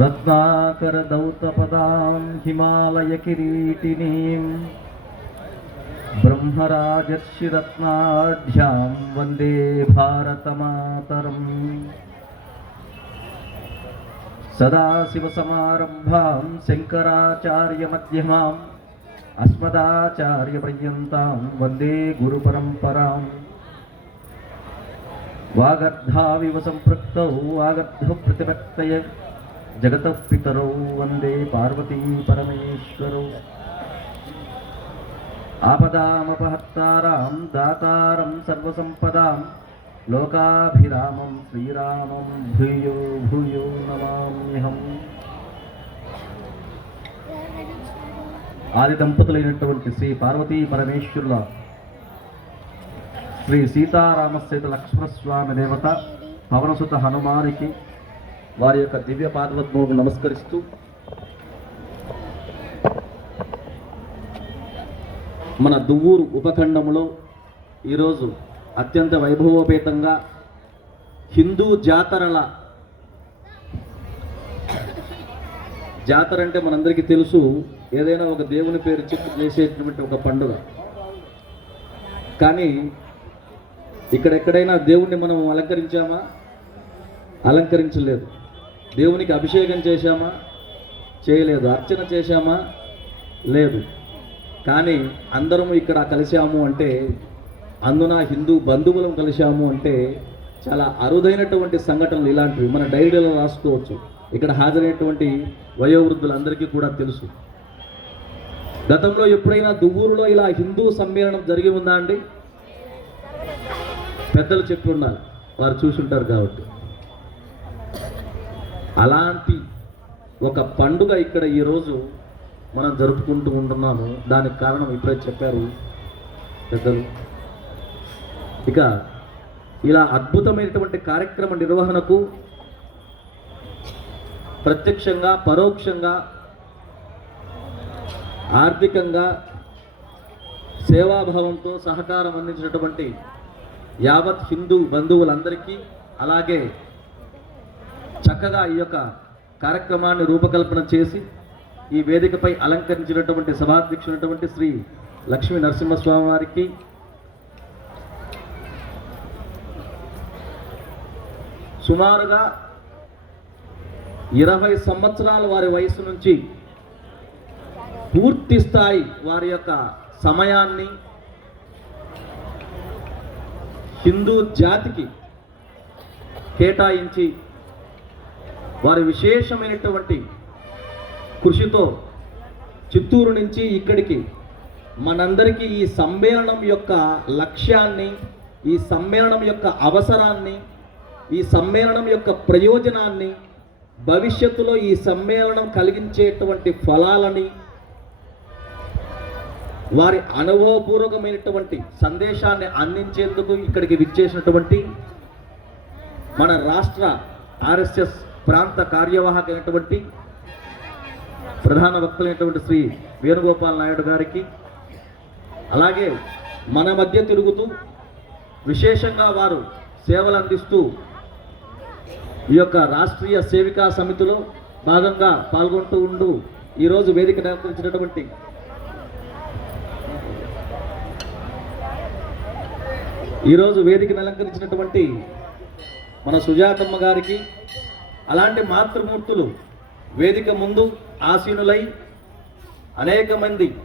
रत्नाकरदौतपदां हिमालयकिरीटिनीं ब्रह्मराजर्षिरत्नाढ्यां वन्दे भारतमातरम् सदाशिवसमारम्भां शङ्कराचार्यमध्यमाम् अस्मदाचार्यपर्यन्तां वन्दे गुरुपरम्पराम् वागर्धाविव सम्पृक्तौ वागर्धप्रतिपत्तय జగత పితరౌ వందే పార్వతీ పరమేశ్వరౌ. ఆపదామపహత్తారాం దాతారం సర్వసంపదాం లోకాభిరామం శ్రీరామం భూయో భూయో నమామ్యహం. ఆది దంపతులైనటువంటి శ్రీ పార్వతీ పరమేశ్వరుల శ్రీ సీతారామసేత లక్ష్మణస్వామి దేవత పవనసుత హనుమానికి వారి యొక్క దివ్య పాదవద్మకు నమస్కరిస్తూ మన దువ్వూరు ఉపఖండంలో ఈరోజు అత్యంత వైభవోపేతంగా హిందూ జాతరల జాతర అంటే మనందరికీ తెలుసు ఏదైనా ఒక దేవుని పేరు చెప్పి చేసేటువంటి ఒక పండుగ. కానీ ఇక్కడెక్కడైనా దేవుణ్ణి మనం అలంకరించామా? అలంకరించలేదు. దేవునికి అభిషేకం చేశామా? చేయలేదు. అర్చన చేశామా? లేదు. కానీ అందరము ఇక్కడ కలిశాము అంటే అందున హిందూ బంధువులం కలిశాము అంటే చాలా అరుదైనటువంటి సంఘటనలు ఇలాంటివి మన డైరీలో రాసుకోవచ్చు. ఇక్కడ హాజరైనటువంటి వయోవృద్ధులందరికీ కూడా తెలుసు. గతంలో ఎప్పుడైనా దువ్వూరులో ఇలా హిందూ సమ్మేళనం జరిగి ఉందా అండి? పెద్దలు చెప్పి ఉన్నారు వారు చూసుంటారు కాబట్టి. అలాంటి ఒక పండుగ ఇక్కడ ఈరోజు మనం జరుపుకుంటూ ఉంటున్నాము. దానికి కారణం ఇప్పుడే చెప్పారు పెద్దలు. ఇక ఇలా అద్భుతమైనటువంటి కార్యక్రమ నిర్వహణకు ప్రత్యక్షంగా పరోక్షంగా ఆర్థికంగా సేవాభావంతో సహకారం అందించినటువంటి యావత్ హిందూ బంధువులందరికీ అలాగే చక్కగా ఈ యొక్క కార్యక్రమాన్ని రూపకల్పన చేసి ఈ వేదికపై అలంకరించినటువంటి సభాధ్యక్షుడైనటువంటి శ్రీ లక్ష్మీ నరసింహస్వామి వారికి సుమారుగా ఇరవై సంవత్సరాల వారి వయసు నుంచి పూర్తి స్థాయి వారి యొక్క సమయాన్ని హిందూ జాతికి కేటాయించి వారి విశేషమైనటువంటి కృషితో చిత్తూరు నుంచి ఇక్కడికి మనందరికీ ఈ సమ్మేళనం యొక్క లక్ష్యాన్ని ఈ సమ్మేళనం యొక్క అవసరాన్ని ఈ సమ్మేళనం యొక్క ప్రయోజనాన్ని భవిష్యత్తులో ఈ సమ్మేళనం కలిగించేటువంటి ఫలాలని వారి అనుభవపూర్వకమైనటువంటి సందేశాన్ని అందించేందుకు ఇక్కడికి విచ్చేసినటువంటి మన రాష్ట్ర ఆర్ఎస్ఎస్ ప్రాంత కార్యవాహక అయినటువంటి ప్రధాన వక్తలైనటువంటి శ్రీ వేణుగోపాల్ నాయుడు గారికి అలాగే మన మధ్య తిరుగుతూ విశేషంగా వారు సేవలు అందిస్తూ ఈ యొక్క రాష్ట్రీయ సేవికా సమితిలో భాగంగా పాల్గొంటూ ఉండు. ఈరోజు వేదిక నిర్వహించినటువంటి ఈరోజు వేదికను అలంకరించినటువంటి మన సుజాతమ్మ గారికి అలాంటి మాతృమూర్తులు వేదిక ముందు ఆసీనులై అనేక మంది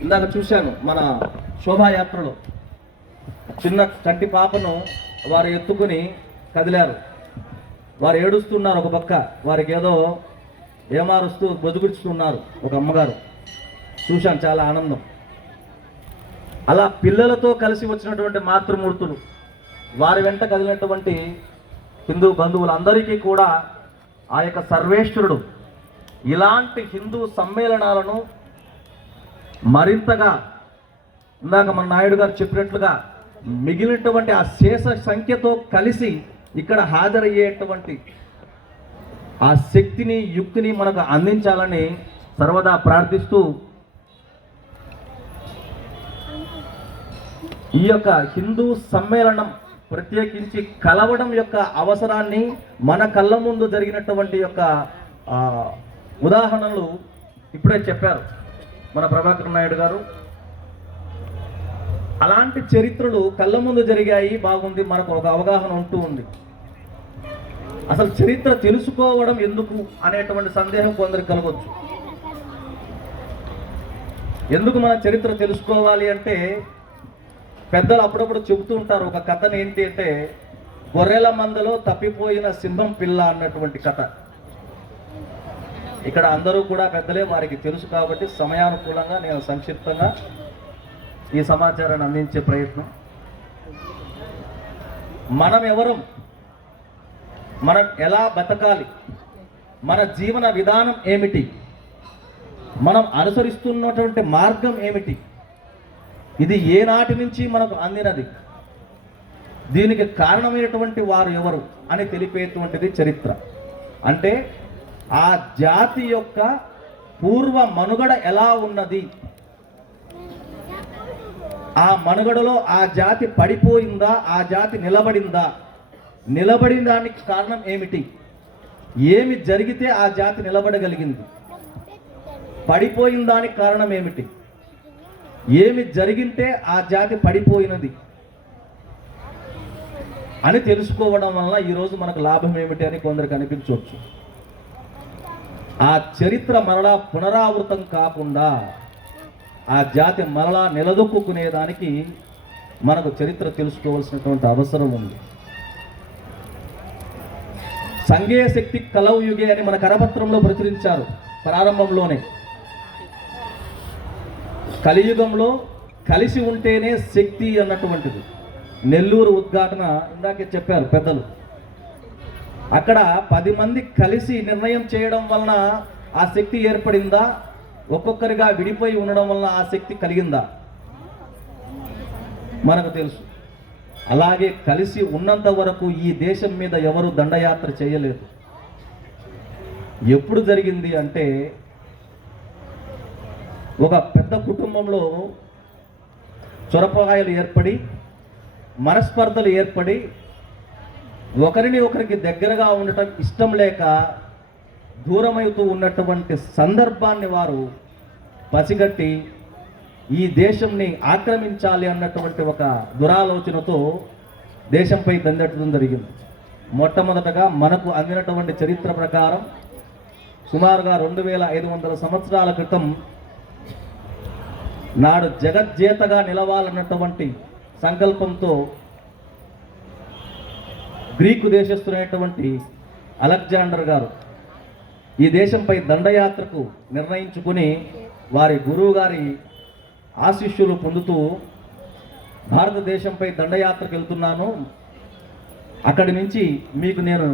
ఇందాక చూశాను మన శోభాయాత్రలో. చిన్న కంటి పాపను వారు ఎత్తుకుని కదిలారు. వారు ఏడుస్తున్నారు ఒక పక్క. వారికి ఏదో ఏమారుస్తూ బొదుగుడుస్తున్నారు ఒక అమ్మగారు. చూశాను చాలా ఆనందం. అలా పిల్లలతో కలిసి వచ్చినటువంటి మాతృమూర్తులు వారి వెంట కదిలినటువంటి హిందూ బంధువులందరికీ కూడా ఆ యొక్క సర్వేశ్వరుడు ఇలాంటి హిందూ సమ్మేళనాలను మరింతగా ఇందాక మన నాయుడు గారు చెప్పినట్లుగా మిగిలినటువంటి ఆ శేష సంఖ్యతో కలిసి ఇక్కడ హాజరయ్యేటువంటి ఆ శక్తిని యుక్తిని మనకు అందించాలని సర్వదా ప్రార్థిస్తూ ఈ యొక్క హిందూ సమ్మేళనం ప్రత్యేకించి కలవడం యొక్క అవసరాన్ని మన కళ్ళ ముందు జరిగినటువంటి యొక్క ఉదాహరణలు ఇప్పుడే చెప్పారు మన ప్రభాకర్ నాయుడు గారు. అలాంటి చరిత్రలు కళ్ళ ముందు జరిగాయి బాగుంది మనకు ఒక అవగాహన ఉంటూ ఉంది. అసలు చరిత్ర తెలుసుకోవడం ఎందుకు అనేటువంటి సందేహం కొందరికి కలగవచ్చు ఎందుకు మన చరిత్ర తెలుసుకోవాలి అంటే పెద్దలు అప్పుడప్పుడు చెబుతూ ఉంటారు ఒక కథను ఏంటి అంటే గొర్రెల మందలో తప్పిపోయిన సింహం పిల్ల అన్నటువంటి కథ. ఇక్కడ అందరూ కూడా పెద్దలే వారికి తెలుసు కాబట్టి సమయానుకూలంగా నేను సంక్షిప్తంగా ఈ సమాచారాన్ని అందించే ప్రయత్నం. మనం ఎవరం మనం ఎలా బతకాలి? మన జీవన విధానం ఏమిటి? మనం అనుసరిస్తున్నటువంటి మార్గం ఏమిటి? ఇది ఏనాటి నుంచి మనకు అందినది. దీనికి కారణమైనటువంటి వారు ఎవరు అని తెలిపేటువంటిది చరిత్ర. అంటే ఆ జాతి యొక్క పూర్వ మనుగడ ఎలా ఉన్నది? ఆ మనుగడలో ఆ జాతి పడిపోయిందా? ఆ జాతి నిలబడిందా? నిలబడిన దానికి కారణం ఏమిటి? ఏమి జరిగితే ఆ జాతి నిలబడగలిగింది? పడిపోయిన దానికి కారణం ఏమిటి? ఏమి జరిగింటే ఆ జాతి పడిపోయినది అని తెలుసుకోవడం వలన ఈరోజు మనకు లాభం ఏమిటి అని కొందరికి అనిపించవచ్చు. ఆ చరిత్ర మరలా పునరావృతం కాకుండా ఆ జాతి మరలా నిలదొక్కునేదానికి మనకు చరిత్ర తెలుసుకోవాల్సినటువంటి అవసరం ఉంది. సంఘీయ శక్తి కలవు యుగే అని మన కరపత్రంలో ప్రచురించారు ప్రారంభంలోనే. కలియుగంలో కలిసి ఉంటేనే శక్తి అన్నటువంటిది. నెల్లూరు ఉద్ఘాటన ఇందాకే చెప్పారు పెద్దలు. అక్కడ పది మంది కలిసి నిర్ణయం చేయడం వలన ఆ శక్తి ఏర్పడిందా? ఒక్కొక్కరిగా విడిపోయి ఉండడం వలన ఆ శక్తి కలిగిందా? మనకు తెలుసు. అలాగే కలిసి ఉన్నంత వరకు ఈ దేశం మీద ఎవరు దండయాత్ర చేయలేదు. ఎప్పుడు జరిగింది అంటే ఒక పెద్ద కుటుంబంలో చొరపగాయలు ఏర్పడి మనస్పర్ధలు ఏర్పడి ఒకరిని ఒకరికి దగ్గరగా ఉండటం ఇష్టం లేక దూరమవుతూ ఉన్నటువంటి సందర్భాన్ని వారు పసిగట్టి ఈ దేశంని ఆక్రమించాలి అన్నటువంటి ఒక దురాలోచనతో దేశంపై దందెట్టడం జరిగింది. మొట్టమొదటగా మనకు అందినటువంటి చరిత్ర ప్రకారం సుమారుగా రెండు వేల ఐదు వందల సంవత్సరాల క్రితం నాడు జగజ్జేతగా నిలవాలన్నటువంటి సంకల్పంతో గ్రీకు దేశస్థుడైనటువంటి అలెగ్జాండర్ గారు ఈ దేశంపై దండయాత్రకు నిర్ణయించుకుని వారి గురువు గారి ఆశిష్యులు పొందుతూ భారతదేశంపై దండయాత్రకు వెళ్తున్నాను. అక్కడి నుంచి మీకు నేను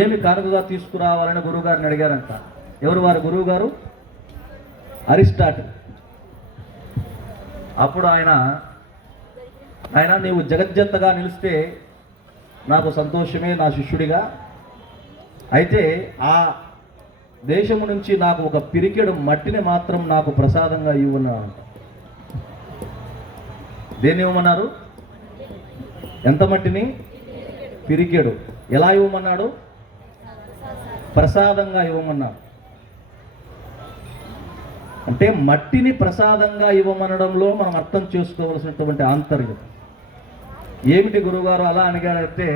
ఏమి కానుకగా తీసుకురావాలని గురువుగారిని అడిగారంట. ఎవరు వారి గురువు గారు అరిస్టాటిల్. అప్పుడు ఆయన ఆయన నీవు జగజ్జంతగా నిలిస్తే నాకు సంతోషమే నా శిష్యుడిగా. అయితే ఆ దేశము నుంచి నాకు ఒక పిరికెడు మట్టిని మాత్రం నాకు ప్రసాదంగా ఇవ్వన్నాను దేన్ని ఇవ్వమన్నారు? ఎంత మట్టిని? పిరికెడు. ఎలా ఇవ్వమన్నాడు? ప్రసాదంగా ఇవ్వమన్నాడు. అంటే మట్టిని ప్రసాదంగా ఇవ్వమనడంలో మనం అర్థం చేసుకోవలసినటువంటి ఆంతర్యం. ఏమిటి గురుగారు అలా అడిగారంటే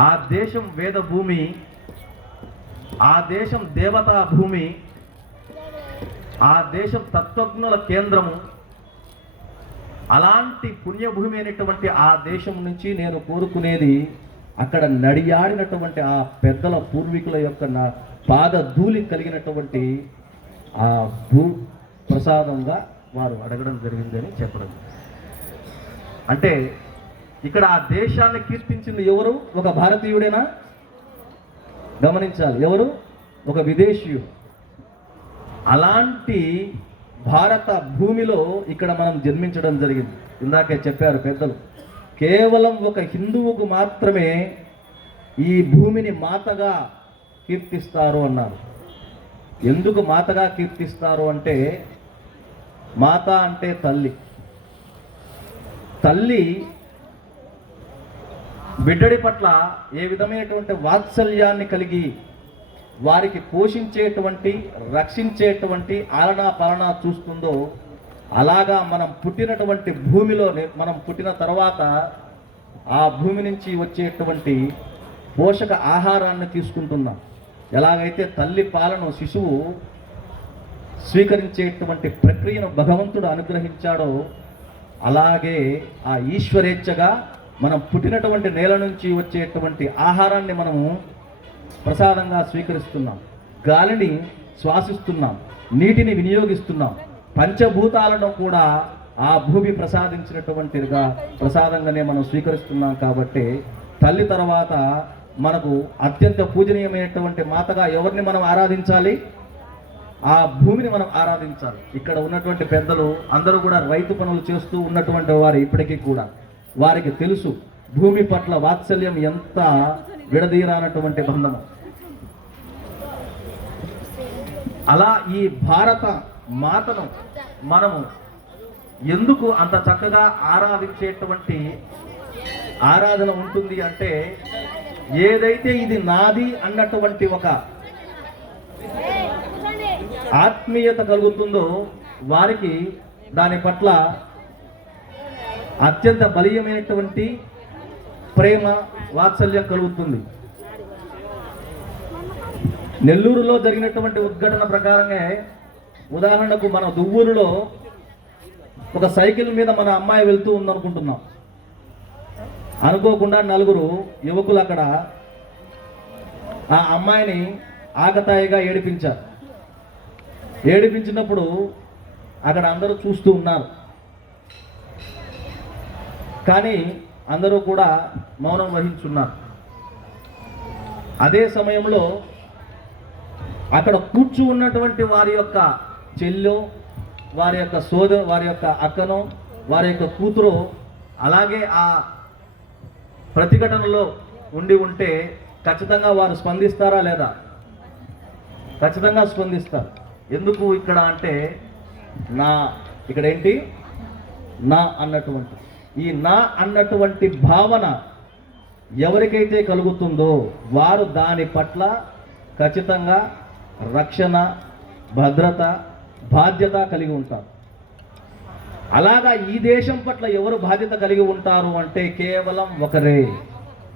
ఆ దేశం వేద భూమి ఆ దేశం దేవతా భూమి ఆ దేశం తత్వజ్ఞుల కేంద్రము అలాంటి పుణ్యభూమి అయినటువంటి ఆ దేశం నుంచి నేను కోరుకునేది అక్కడ నడియాడినటువంటి ఆ పెద్దల పూర్వీకుల యొక్క నా పాద ధూళి కలిగినటువంటి ఆ భూ ప్రసాదంగా వారు అడగడం జరిగిందని చెప్పడం. అంటే ఇక్కడ ఆ దేశాన్ని కీర్తించింది ఎవరు? ఒక భారతీయుడేనా? గమనించాలి ఎవరు? ఒక విదేశీయుడు. అలాంటి భారత భూమిలో ఇక్కడ మనం జన్మించడం జరిగింది. ఇందాకే చెప్పారు పెద్దలు. కేవలం ఒక హిందువుకు మాత్రమే ఈ భూమిని మాతగా కీర్తిస్తారు అన్నారు. ఎందుకు మాతగా కీర్తిస్తారు అంటే మాత అంటే తల్లి. తల్లి బిడ్డడి పట్ల ఏ విధమైనటువంటి వాత్సల్యాన్ని కలిగి వారికి పోషించేటువంటి రక్షించేటువంటి ఆలనా పాలనా చూస్తుందో అలాగా మనం పుట్టినటువంటి భూమిలోనే మనం పుట్టిన తర్వాత ఆ భూమి నుంచి వచ్చేటువంటి పోషక ఆహారాన్ని తీసుకుంటున్నాం. ఎలాగైతే తల్లి పాలను శిశువు స్వీకరించేటువంటి ప్రక్రియను భగవంతుడు అనుగ్రహించాడో అలాగే ఆ ఈశ్వరేచ్ఛగా మనం పుట్టినటువంటి నేల నుంచి వచ్చేటువంటి ఆహారాన్ని మనము ప్రసాదంగా స్వీకరిస్తున్నాం. గాలిని శ్వాసిస్తున్నాం. నీటిని వినియోగిస్తున్నాం. పంచభూతాలను కూడా ఆ భూమి ప్రసాదించినటువంటిగా ప్రసాదంగానే మనం స్వీకరిస్తున్నాం కాబట్టి తల్లి తర్వాత మనకు అత్యంత పూజనీయమైనటువంటి మాతగా ఎవరిని మనం ఆరాధించాలి? ఆ భూమిని మనం ఆరాధించాలి. ఇక్కడ ఉన్నటువంటి పెద్దలు అందరూ కూడా రైతు పనులు చేస్తూ ఉన్నటువంటి వారు ఇప్పటికీ కూడా. వారికి తెలుసు భూమి పట్ల వాత్సల్యం ఎంత విడదీరానటువంటి బంధము. అలా ఈ భారత మాతను మనము ఎందుకు అంత చక్కగా ఆరాధించేటువంటి ఆరాధన ఉంటుంది అంటే ఏదైతే ఇది నాది అన్నటువంటి ఒక ఆత్మీయత కలుగుతుందో వారికి దాని పట్ల అత్యంత బలీయమైనటువంటి ప్రేమ వాత్సల్యం కలుగుతుంది. నెల్లూరులో జరిగినటువంటి ఉద్ఘటన ప్రకారంగా ఉదాహరణకు మన దువ్వూరులో ఒక సైకిల్ మీద మన అమ్మాయి వెళ్తూ ఉందనుకుంటున్నాం. అనుకోకుండా నలుగురు యువకులు అక్కడ ఆ అమ్మాయిని ఆకతాయిగా ఏడిపించారు. ఏడిపించినప్పుడు అక్కడ అందరూ చూస్తూ ఉన్నారు. కానీ అందరూ కూడా మౌనం వహించున్నారు. అదే సమయంలో అక్కడ కూర్చు ఉన్నటువంటి వారి యొక్క చెల్లో వారి యొక్క సోద వారి యొక్క అక్కను వారి యొక్క కూతురు అలాగే ఆ ప్రతిఘటనలో ఉండి ఉంటే ఖచ్చితంగా వారు స్పందిస్తారా లేదా? ఖచ్చితంగా స్పందిస్తారు. ఎందుకు ఇక్కడ అంటే నా ఇక్కడ ఏంటి? నా అన్నటువంటి. ఈ నా అన్నటువంటి భావన ఎవరికైతే కలుగుతుందో వారు దాని పట్ల ఖచ్చితంగా రక్షణ భద్రత బాధ్యత కలిగి ఉంటారు. అలాగా ఈ దేశం పట్ల ఎవరు బాధ్యత కలిగి ఉంటారు అంటే కేవలం ఒకరే.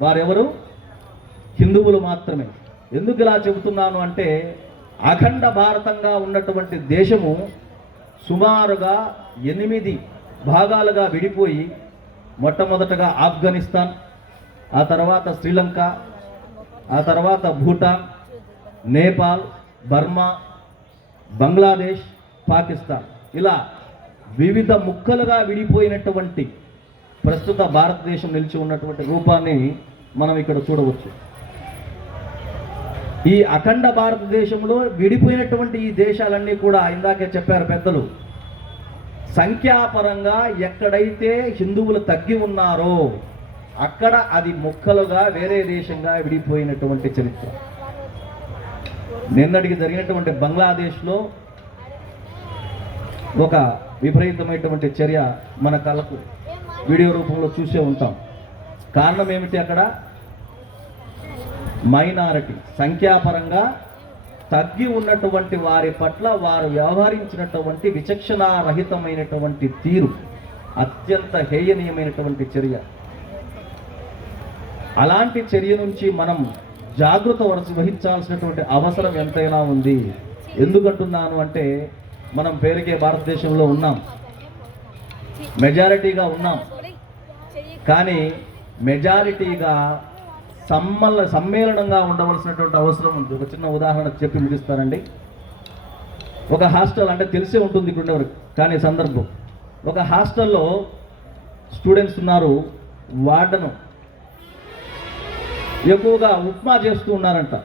వారెవరు? హిందువులు మాత్రమే. ఎందుకు ఇలా చెబుతున్నాను అంటే అఖండ భారతంగా ఉన్నటువంటి దేశము సుమారుగా ఎనిమిది భాగాలుగా విడిపోయి మొట్టమొదటగా ఆఫ్ఘనిస్తాన్ ఆ తర్వాత శ్రీలంక ఆ తర్వాత భూటాన్ నేపాల్ బర్మా బంగ్లాదేశ్ పాకిస్తాన్. ఇలా వివిధ ముక్కలుగా విడిపోయినటువంటి ప్రస్తుత భారతదేశం నిలిచి ఉన్నటువంటి రూపాన్ని మనం ఇక్కడ చూడవచ్చు. ఈ అఖండ భారతదేశంలో విడిపోయినటువంటి ఈ దేశాలన్నీ కూడా ఇందాకే చెప్పారు పెద్దలు. సంఖ్యాపరంగా ఎక్కడైతే హిందువులు తగ్గి ఉన్నారో అక్కడ అది ముక్కలుగా వేరే దేశంగా విడిపోయినటువంటి చరిత్ర. నిన్నటికి జరిగినటువంటి బంగ్లాదేశ్లో ఒక విపరీతమైనటువంటి చర్య మన కళ్ళకు వీడియో రూపంలో చూసే ఉంటాం. కారణం ఏమిటి అక్కడ? మైనారిటీ. సంఖ్యాపరంగా తగ్గి ఉన్నటువంటి వారి పట్ల వారు వ్యవహరించినటువంటి విచక్షణారహితమైనటువంటి తీరు అత్యంత హేయనీయమైనటువంటి చర్య. అలాంటి చర్య నుంచి మనం జాగ్రత్త వహించాల్సినటువంటి అవసరం ఎంతైనా ఉంది. ఎందుకంటున్నాను అంటే మనం పేరుకే భారతదేశంలో ఉన్నాం. మెజారిటీగా ఉన్నాం. కానీ మెజారిటీగా సమ్మల సమ్మేళనంగా ఉండవలసినటువంటి అవసరం ఉంది. ఒక చిన్న ఉదాహరణ చెప్పి ముగిస్తానండి. ఒక హాస్టల్ అంటే తెలిసే ఉంటుంది ఇక్కడ ఉండేవారికి కానీ సందర్భం. ఒక హాస్టల్లో స్టూడెంట్స్ ఉన్నారు వార్డను. ఎక్కువగా ఉప్మా చేస్తూ ఉన్నారంట.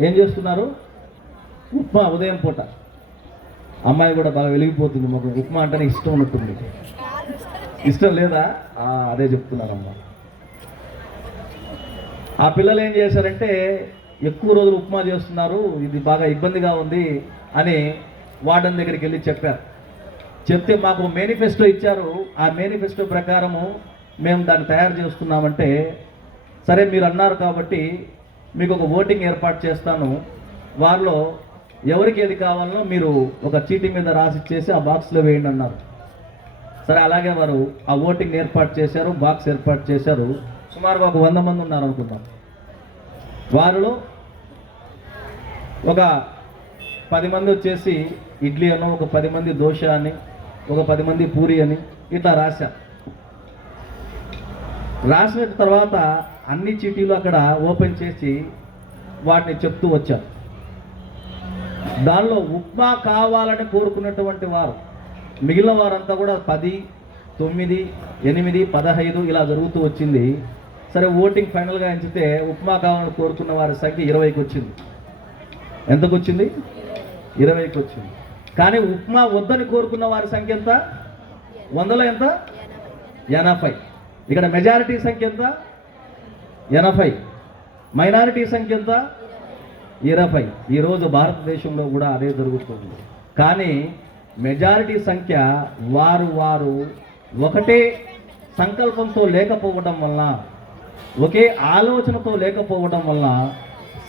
ఏం చేస్తున్నారు? ఉప్మా ఉదయం పూట. అమ్మాయి కూడా బాగా వెలిగిపోతుంది. మాకు ఉప్మా అంటేనే ఇష్టం ఉన్నట్టుంది. ఇష్టం లేదా? అదే చెప్తున్నారమ్మా. ఆ పిల్లలు ఏం చేశారంటే ఎక్కువ రోజులు ఉప్మా చేస్తున్నారు ఇది బాగా ఇబ్బందిగా ఉంది అని వార్డెన్ దగ్గరికి వెళ్ళి చెప్పారు. చెప్తే మాకు మేనిఫెస్టో ఇచ్చారు. ఆ మేనిఫెస్టో ప్రకారము మేము దాన్ని తయారు చేస్తున్నామంటే సరే మీరు అన్నారు కాబట్టి మీకు ఒక ఓటింగ్ ఏర్పాటు చేస్తాను. వారిలో ఎవరికి ఏది కావాలనో మీరు ఒక చీటీ మీద రాసి చేసి ఆ బాక్స్లో వేయండి అన్నారు. సరే అలాగే వారు ఆ ఓటింగ్ ఏర్పాటు చేశారు బాక్స్ ఏర్పాటు చేశారు. సుమారుగా ఒక వంద మంది ఉన్నారు అనుకుందాం. వారిలో ఒక పది మంది వచ్చేసి ఇడ్లీ అను ఒక పది మంది దోశ అని ఒక పది మంది పూరి అని ఇట్లా రాశారు రాసిన తర్వాత అన్ని చీటీలు అక్కడ ఓపెన్ చేసి వాటిని చెప్తూ వచ్చారు. దానిలో ఉప్మా కావాలని కోరుకున్నటువంటి వారు. మిగిలిన వారంతా కూడా పది తొమ్మిది ఎనిమిది పదహైదు ఇలా జరుగుతూ వచ్చింది. సరే ఓటింగ్ ఫైనల్గా ఎంచితే ఉప్మా కావాలని కోరుకున్న వారి సంఖ్య ఇరవైకి వచ్చింది. ఎంతకు వచ్చింది? ఇరవైకి వచ్చింది. కానీ ఉప్మా వద్దని కోరుకున్న వారి సంఖ్య ఎంత? వందలో ఎంత? ఎనభై. ఇక్కడ మెజారిటీ సంఖ్య ఎంత? ఎనభై. మైనారిటీ సంఖ్య ఎంత? ఇరవై. ఈరోజు భారతదేశంలో కూడా అదే జరుగుతుంది. కానీ మెజారిటీ సంఖ్య వారు వారు ఒకటే సంకల్పంతో లేకపోవడం వల్ల ఒకే ఆలోచనతో లేకపోవడం వల్ల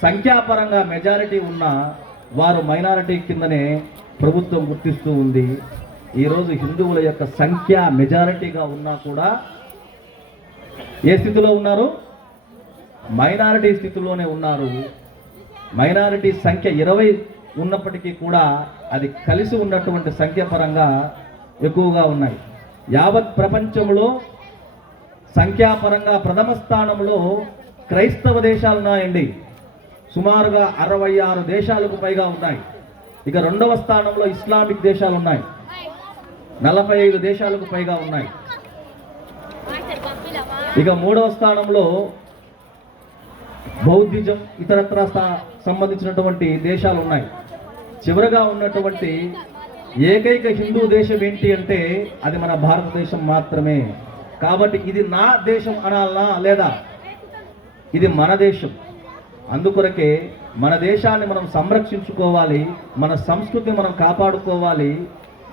సంఖ్యాపరంగా మెజారిటీ ఉన్న వారు మైనారిటీ కిందనే ప్రభుత్వం గుర్తిస్తూ ఉంది. ఈరోజు హిందువుల యొక్క సంఖ్య మెజారిటీగా ఉన్నా కూడా ఏ స్థితిలో ఉన్నారు? మైనారిటీ స్థితిలోనే ఉన్నారు. మైనారిటీ సంఖ్య ఇరవై ఉన్నప్పటికీ కూడా అది కలిసి ఉన్నటువంటి సంఖ్య పరంగా ఎక్కువగా ఉన్నాయి. యావత్ ప్రపంచంలో సంఖ్యాపరంగా ప్రథమ స్థానంలో క్రైస్తవ దేశాలు ఉన్నాయండి. సుమారుగా అరవై ఆరు దేశాలకు పైగా ఉన్నాయి. ఇక రెండవ స్థానంలో ఇస్లామిక్ దేశాలు ఉన్నాయి. నలభై ఐదు దేశాలకు పైగా ఉన్నాయి. ఇక మూడవ స్థానంలో బౌద్ధిజం ఇతరత్ర స్థా- సంబంధించినటువంటి దేశాలు ఉన్నాయి. చివరగా ఉన్నటువంటి ఏకైక హిందూ దేశం ఏంటి అంటే అది మన భారతదేశం మాత్రమే. కాబట్టి ఇది నా దేశం అనాలనా లేదా? ఇది మన దేశం. అందుకొరకే మన దేశాన్ని మనం సంరక్షించుకోవాలి మన సంస్కృతిని మనం కాపాడుకోవాలి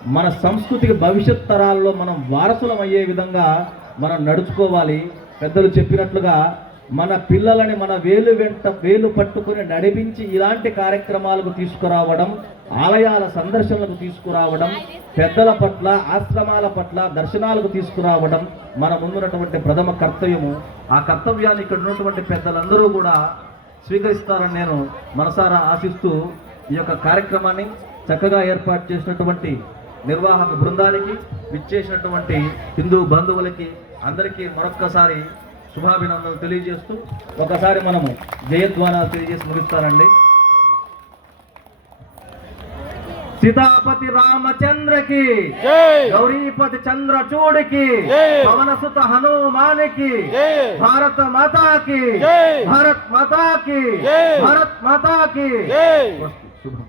మన సంస్కృతికి భవిష్యత్ తరాల్లో మనం వారసులం అయ్యే విధంగా మనం నడుచుకోవాలి. పెద్దలు చెప్పినట్లుగా మన పిల్లలని మన వేలు వెంట వేలు పట్టుకుని నడిపించి ఇలాంటి కార్యక్రమాలకు తీసుకురావడం ఆలయాల సందర్శనలకు తీసుకురావడం పెద్దల పట్ల ఆశ్రమాల పట్ల దర్శనాలకు తీసుకురావడం మన ముందున్నటువంటి ప్రథమ కర్తవ్యము. ఆ కర్తవ్యాన్ని ఇక్కడ ఉన్నటువంటి పెద్దలందరూ కూడా స్వీకరిస్తారని నేను మనసారా ఆశిస్తూ ఈ యొక్క కార్యక్రమాన్ని చక్కగా ఏర్పాటు చేసినటువంటి నిర్వాహక బృందానికి విచ్చేసినటువంటి హిందూ బంధువులకి అందరికీ మరొక్కసారి శుభాభినందనలు తెలియజేస్తూ ఒకసారి మనము జయధ్వానాలు తెలియజేసి ముగిస్తారండి సీతాపతి రామచంద్రకి గౌరీపతి చంద్రచూడికి జై. పవన సుత హనుమానికి భారత మాతాకి. భారత్ మాతాకి. భారత్ మాతాకి శుభం